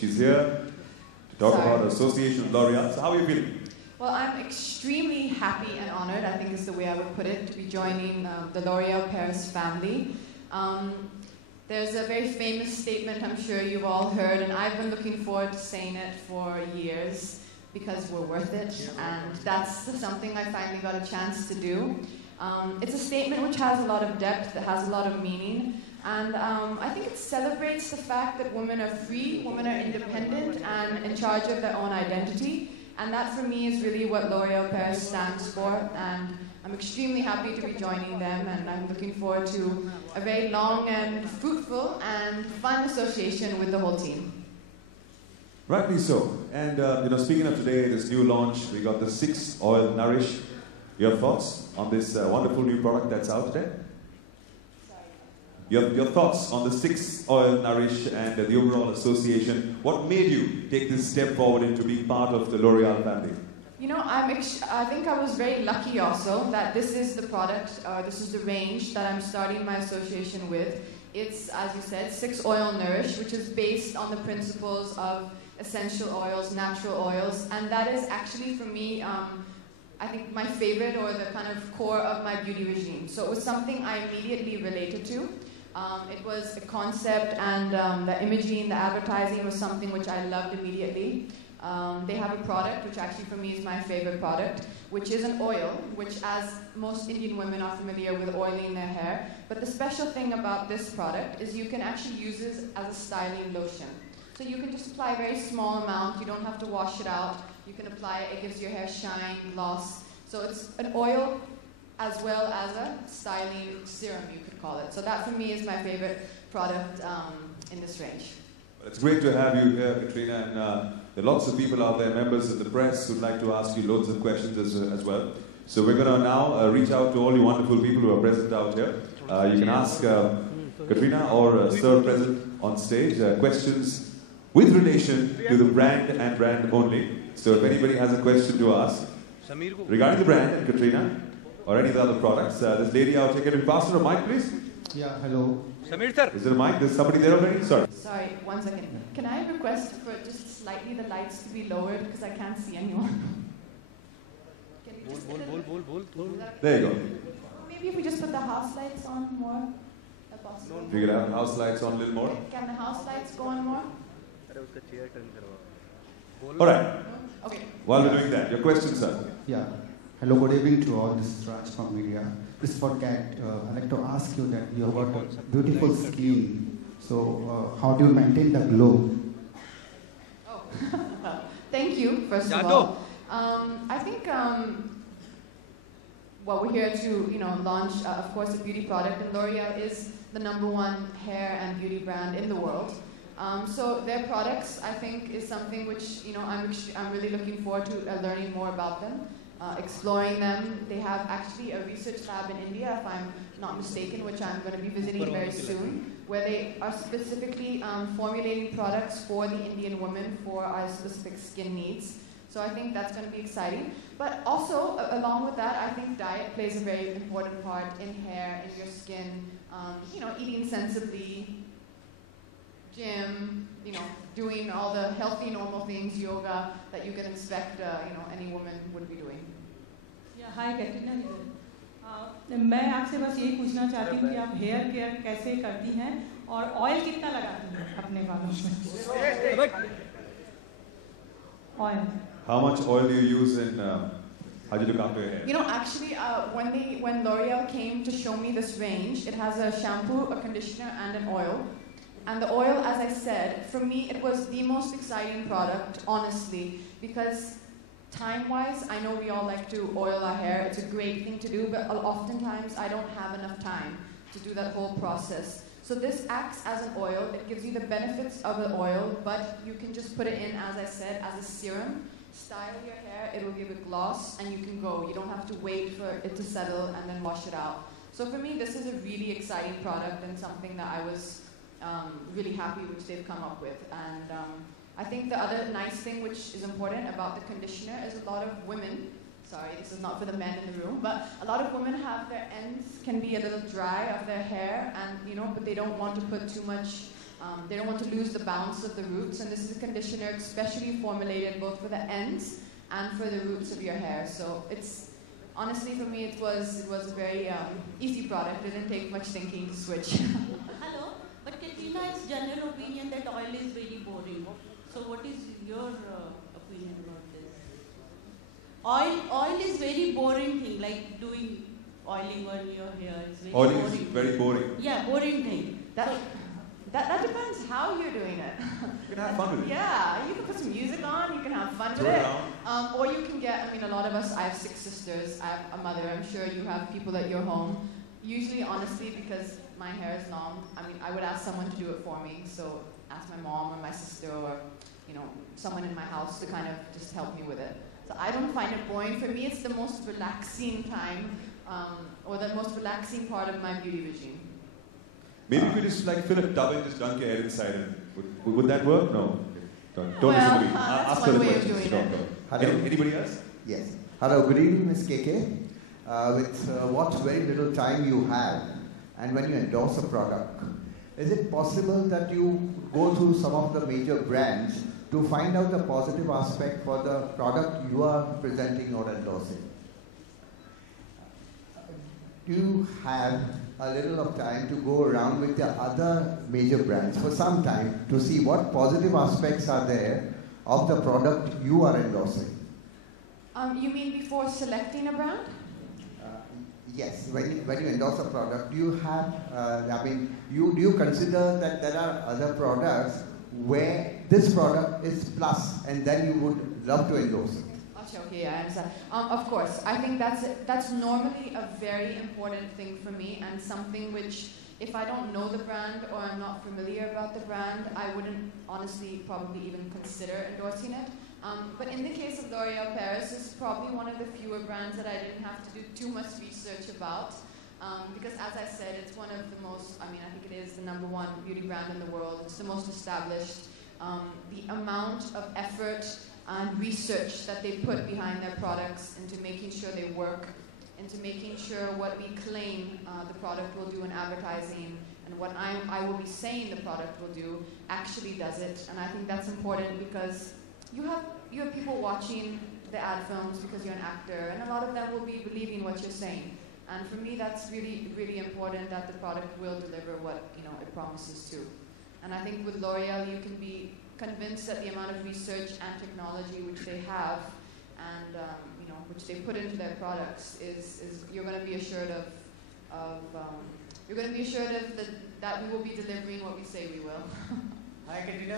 She's here to talk about the association with L'Oreal. So how are you feeling? Well, I'm extremely happy and honored, I think is the way I would put it, to be joining the L'Oreal Paris family. There's a very famous statement I'm sure you've all heard, and I've been looking forward to saying it for years because we're worth it, and that's something I finally got a chance to do. It's a statement which has a lot of depth, it has a lot of meaning, and I think it celebrates the fact that women are free, women are independent and in charge of their own identity, and that for me is really what L'Oreal Paris stands for, and I'm extremely happy to be joining them, and I'm looking forward to a very long and fruitful and fun association with the whole team. Rightly so. And speaking of today, this new launch, we got the 6 Oil Nourish. Your thoughts on this wonderful new product that's out today? Your thoughts on the 6 Oil Nourish and the overall association. What made you take this step forward into being part of the L'Oreal family? You know, I think I was very lucky also that this is the product, this is the range that I'm starting my association with. It's, as you said, 6 Oil Nourish, which is based on the principles of essential oils, natural oils, and that is actually for me, I think my favorite or the kind of core of my beauty regime. So it was something I immediately related to. It was a concept, and the imaging, the advertising was something which I loved immediately. They have a product, which actually for me is my favorite product, which is an oil, which as most Indian women are familiar with oiling their hair. But the special thing about this product is you can actually use this as a styling lotion. So you can just apply a very small amount, you don't have to wash it out, you can apply it, it gives your hair shine, gloss. So it's an oil as well as a styling serum, you could call it. So that for me is my favorite product in this range. Well, it's great to have you here, Katrina, and there are lots of people out there, members of the press, who'd like to ask you loads of questions as well. So we're going to now reach out to all you wonderful people who are present out here. You can ask Katrina or Sir present on stage questions with relation to the brand and brand only. So if anybody has a question to ask regarding the brand and Katrina or any of the other products, this lady out here, can you pass her a mic, please? Yeah, hello. Samir sir. Is there a mic? There's somebody there already? Sorry. Sorry, 1 second. Can I request for just slightly the lights to be lowered because I can't see anyone? Can you just There you go. Maybe if we just put the house lights on more, if possible. If you could have the house lights on a little more. Can the house lights go on more? All right. Okay. While we're doing that, your question, sir. Yeah. Hello, good evening to all. This is Raj from media. This is for Kat. I'd like to ask you that you have got a beautiful skin. So how do you maintain the glow? Oh, thank you, first of all. I think, well, we're here to, launch, of course, a beauty product, and L'Oreal is the #1 hair and beauty brand in the world. So their products, I think, is something which, I'm really looking forward to learning more about them, exploring them. They have actually a research lab in India, if I'm not mistaken, which I'm going to be visiting very soon, where they are specifically formulating products for the Indian women for our specific skin needs. So I think that's going to be exciting. But also, along with that, I think diet plays a very important part in hair, in your skin, eating sensibly, gym, doing all the healthy, normal things, yoga, that you can expect, any woman would be doing. Yeah, hi, Katrina. मैं आपसे बस यही पूछना चाहती हूँ कि आप hair care कैसे करती हैं और ऑयल कितना लगाती हैं अपने बालों में? Oil. How much oil do you use in? How do you look after your hair? Actually, when L'Oreal came to show me this range, it has a shampoo, a conditioner, and an oil. And the oil, as I said, for me, it was the most exciting product, honestly, because time-wise, I know we all like to oil our hair. It's a great thing to do, but oftentimes I don't have enough time to do that whole process. So this acts as an oil. It gives you the benefits of the oil, but you can just put it in, as I said, as a serum. Style your hair, it will give it gloss, and you can go. You don't have to wait for it to settle and then wash it out. So for me, this is a really exciting product and something that I was really happy which they've come up with. And I think the other nice thing which is important about the conditioner is a lot of women, sorry, this is not for the men in the room, but a lot of women have their ends can be a little dry of their hair, and but they don't want to put too much They don't want to lose the bounce of the roots, and this is a conditioner especially formulated both for the ends and for the roots of your hair. So it's, honestly for me, it was a very easy product. It didn't take much thinking to switch. Hello, but Katrina, it's general opinion that oil is very boring. So what is your opinion about this? Oil is very boring thing, like doing oiling on your hair. It's very Oiling boring. is very boring. Yeah, boring thing. That depends how you're doing it. You can have fun with it. Yeah, you can put some music on, you can have fun with Throw it it. around. Or you can get, I mean, a lot of us, I have 6 sisters, I have a mother, I'm sure you have people at your home. Usually, honestly, because my hair is long, I mean, I would ask someone to do it for me. So ask my mom or my sister or, you know, someone in my house to kind of just help me with it. So I don't find it boring. For me, it's the most relaxing time, or the most relaxing part of my beauty regime. Maybe you could just like fill a tub and just dunk your head inside it. Would that work? No. Don't Well, listen to me. that's Ask one her the way of questions. doing it. Hello. Anybody else? Yes. Hello, good evening, Ms. KK. With what very little time you have, and when you endorse a product, is it possible that you go through some of the major brands to find out the positive aspect for the product you are presenting or endorsing? Do you have a little of time to go around with the other major brands for some time to see what positive aspects are there of the product you are endorsing? You mean before selecting a brand? Yes, when you endorse a product, do you have, do you consider that there are other products where this product is plus and then you would love to endorse it? Okay, I understand. Of course, I think that's normally a very important thing for me, and something which, if I don't know the brand or I'm not familiar about the brand, I wouldn't honestly probably even consider endorsing it. But in the case of L'Oréal Paris, it's probably one of the fewer brands that I didn't have to do too much research about. Because as I said, it's one of the most, I mean, I think it is the #1 beauty brand in the world. It's the most established. The amount of effort and research that they put behind their products into making sure they work, into making sure what we claim the product will do in advertising and what I will be saying the product will do actually does it. And I think that's important because you have people watching the ad films because you're an actor, and a lot of them will be believing what you're saying. And for me, that's really, really important that the product will deliver what it promises to. And I think with L'Oréal, you can be convinced that the amount of research and technology which they have, and which they put into their products, is you're going to be assured that we will be delivering what we say we will. Hi, Katrina.